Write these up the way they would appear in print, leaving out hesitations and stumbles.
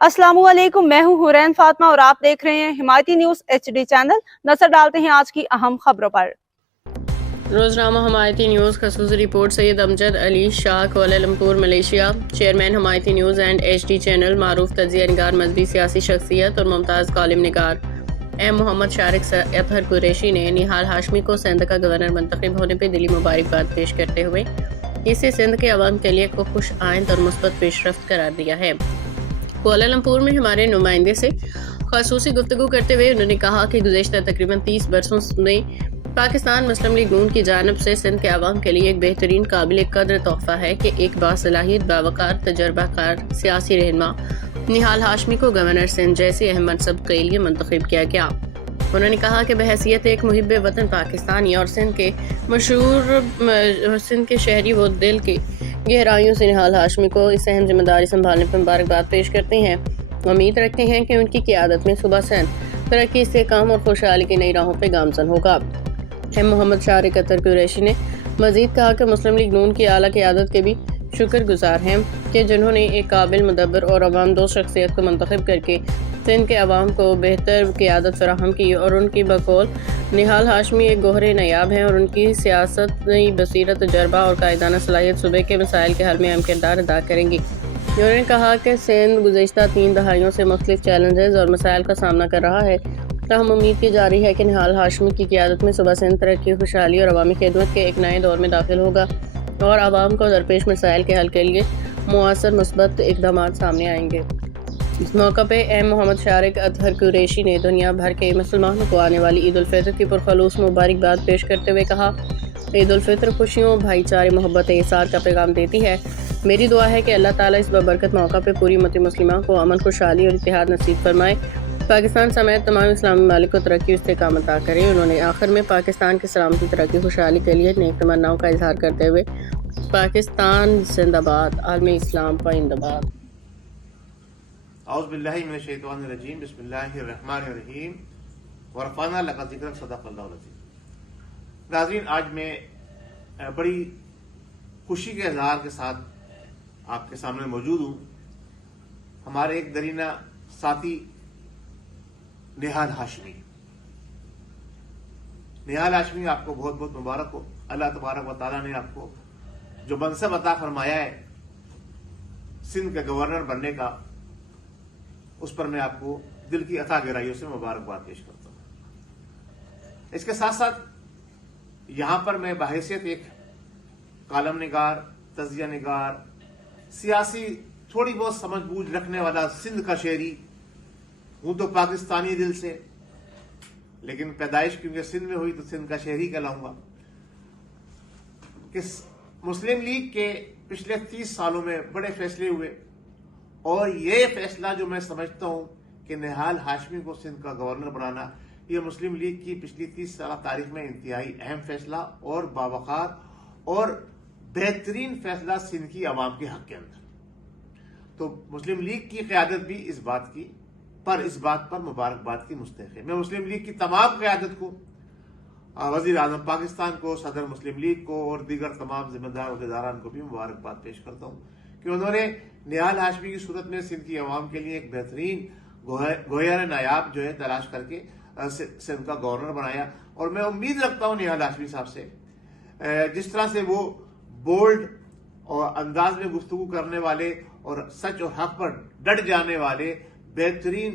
अस्सलामुअलैकुम, मैं हूं हुरैन फातिमा और आप देख रहे हैं हिमायती न्यूज HD चैनल। नजर डालते हैं आज की अहम खबरों पर। रोजनामा हमायती न्यूज़ खसूसी report Syed Amjad Ali Shah Kuala Lumpur Malaysia. Chairman Humayati news and HD channel, मारूफ तजिया निगार, मजहबी सियासी शख्सियत और मुमताज़ कॉलम निगार एम मोहम्मद शारिक अतहर कुरैशी ने निहाल हाशमी को सिंध का गवर्नर मुंतखब होने पर दिली मुबारकबाद पेश करते हुए इसे सिंध के अवाम के लिए को खुश आइंद और मुस्बत पेशरफ्त करार दिया है। कोलालमपुर में हमारे नुमाइंदे से खसूसी गुफ्तगू करते हुए उन्होंने कहा कि गुज़श्ता तकरीबन 30 बरसों में पाकिस्तान मुस्लिम लीग नून की जानब से सिंध के अवाम के लिए एक बेहतरीन काबिल कदर तोहफा है कि एक बासलाहियत, बावकार, तजर्बाकार सियासी रहनुमा निहाल हाशमी को गवर्नर सिंध जैसे अहम मनसब के लिए मुंतखब किया गया। उन्होंने कहा कि बहैसियत एक मुहिब वतन पाकिस्तानी और सिंध के मशहूर सिंध के शहरी वो दिल की गहराइयों से निहाल हाशमी को इस अहम जिम्मेदारी संभालने पर मुबारकबाद पेश करते हैं। उम्मीद रखते हैं कि उनकी क़ियादत में सूबा सिंध तरक्की, इस्तेहकाम और खुशहाली की नई राहों पर गामजन होगा। एम मोहम्मद शारिक अतहर कुरैशी ने मजीद कहा कि मुस्लिम लीग नून की आला क़ियादत के भी शुक्रगुजार हैं कि जिन्होंने एक काबिल, मुदब्बर और अवाम दोस्त शख्सियत को मुंतखब करके सिंध के अवाम को बेहतर क़ियादत फराहम की और उनकी बकौल निहाल हाशमी एक गोहरे नायाब हैं और उनकी सियासत बसीरत, तजर्बा और कायदाना सलाहियत सूबे के मसाइल के हल में अहम किरदार अदा करेंगी। उन्होंने कहा कि सिंध गुज़श्ता 3 दहाइयों से मुख्तलिफ चैलेंजेस और मसाइल का सामना कर रहा है, ताहम उम्मीद की जा रही है कि निहाल हाशमी की क़ियादत में सूबा सिंध तरक्की, खुशहाली और अवामी खिदमत के एक नए दौर में दाखिल होगा और आवाम को दरपेश मसाइल के हल के लिए मुअस्सर मुस्बत इक़दामात सामने आएंगे। इस मौका पे एम मोहम्मद शारिक अतहर कुरैशी ने दुनिया भर के मुसलमानों को आने वाली ईद उल फितर की पुरखलूस मुबारकबाद पेश करते हुए कहा, ईद उल फितर खुशियों, भाईचारे, मोहब्बत, एहसार का पैगाम देती है। मेरी दुआ है कि अल्लाह ताला इस बबरकत मौका पे पूरी उम्मत मुस्लिमा को अमन, खुशहाली और इत्तेहाद नसीब फरमाए। पाकिस्तान समेत तमाम इस्लामी ममालिक को तरक्की और इस्तेहकाम अता करें। उन्होंने आखिर में पाकिस्तान की सलामती, तरक्की, खुशहाली के लिए नेक तमन्नाओं का इजहार करते हुए पाकिस्तान जिंदाबाद, आलमी इस्लाम पाइंदाबाद। औज़ुबिल्लाहि मिनश्शैतानिर्रजीम, बिस्मिल्लाहिर्रहमानिर्रहीम, वरफ़अना लका ज़िक्रक, सदक़ल्लाहुल अज़ीम। नाज़रीन, आज मैं बड़ी खुशी के इज़हार के साथ आपके सामने मौजूद हूँ। हमारे एक दरीना साथी निहाल हाशमी, आपको बहुत बहुत मुबारक हो। अल्लाह तबारक व तआला ने आपको जो मनसब अता फरमाया है सिंध के गवर्नर बनने का, उस पर मैं आपको दिल की अता गहराइयों से मुबारकबाद पेश करता हूं। इसके साथ साथ यहां पर मैं बहैसियत एक कालम निगार, तजिया निगार, सियासी थोड़ी बहुत समझ बूझ रखने वाला सिंध का शहरी हूं तो पाकिस्तानी दिल से, लेकिन पैदाइश क्योंकि सिंध में हुई तो सिंध का शहरी कहलाऊंगा। कि मुस्लिम लीग के पिछले 30 सालों में बड़े फैसले हुए और ये फैसला जो मैं समझता हूं कि निहाल हाशमी को सिंध का गवर्नर बनाना, ये मुस्लिम लीग की पिछली 30 साल तारीख में इंतहाई अहम फैसला और बावकार और बेहतरीन फैसला सिंध की आवाम के हक के अंदर। तो मुस्लिम लीग की क़यादत भी इस बात पर मुबारकबाद की मुस्तहिक़ है। मैं मुस्लिम लीग की तमाम क़यादत को, वज़ीर आज़म पाकिस्तान को, सदर मुस्लिम लीग को और दीगर तमाम जिम्मेदार अहदेदारान को भी मुबारकबाद पेश करता हूँ कि उन्होंने निहाल हाशमी की सूरत में सिंध की आवाम के लिए एक बेहतरीन गोहरा नायाब जो है तलाश करके सिंध का गवर्नर बनाया। और मैं उम्मीद रखता हूँ निहाल हाशमी साहब से, जिस तरह से वो बोल्ड और अंदाज में गुफ्तगू करने वाले और सच और हक पर डट जाने वाले बेहतरीन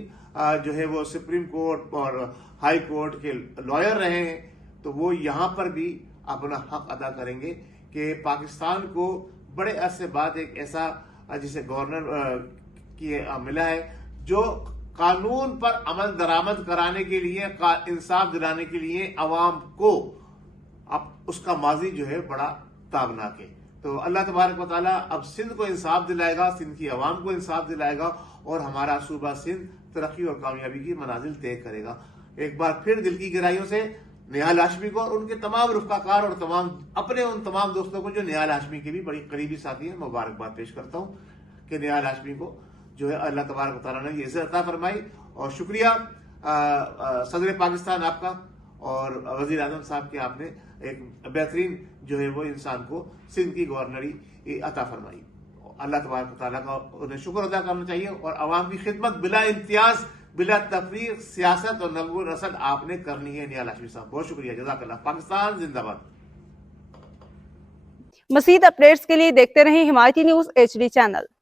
जो है वो सुप्रीम कोर्ट और हाई कोर्ट के लॉयर रहे हैं, तो वो यहाँ पर भी अपना हक अदा करेंगे कि पाकिस्तान को बड़े अरसे बाद एक ऐसा जिसे गवर्नर की मिला है जो कानून पर अमल दरामद कराने के लिए, इंसाफ दिलाने के लिए अवाम को अब उसका माजी जो है बड़ा ताबनाक है। तो अल्लाह तबारक व तआला अब सिंध को इंसाफ दिलाएगा, सिंध की आवाम को इंसाफ दिलाएगा और हमारा सूबा सिंध तरक्की और कामयाबी की मनाजिल तय करेगा। एक बार फिर दिल की गहराइयों से निहाल हाशमी को और उनके तमाम रुफ़क़ाकार और उन तमाम दोस्तों को जो निहाल हाशमी के भी बड़ी करीबी साथी हैं, मुबारकबाद पेश करता हूँ कि निहाल हाशमी को जो है अल्लाह तबारक व तआला ने ये इज़्ज़त अता फरमाई। और शुक्रिया सदर पाकिस्तान आपका और वज़ीर आज़म साहब के, आपने एक बेहतरीन जो है वो इंसान को सिंध की गवर्नरी अता फरमाई। اللہ تبارک و تعالیٰ کا انہیں شکر ادا کرنا چاہیے اور عوام کی خدمت بلا امتیاز بلا تفریق سیاست اور نقل و نسل آپ نے کرنی ہے نیال ہاشمی صاحب. بہت شکریہ. جزاک اللہ. پاکستان زندہ باد. مزید اپڈیٹس کے لیے دیکھتے رہیں حمایتی نیوز HD چینل.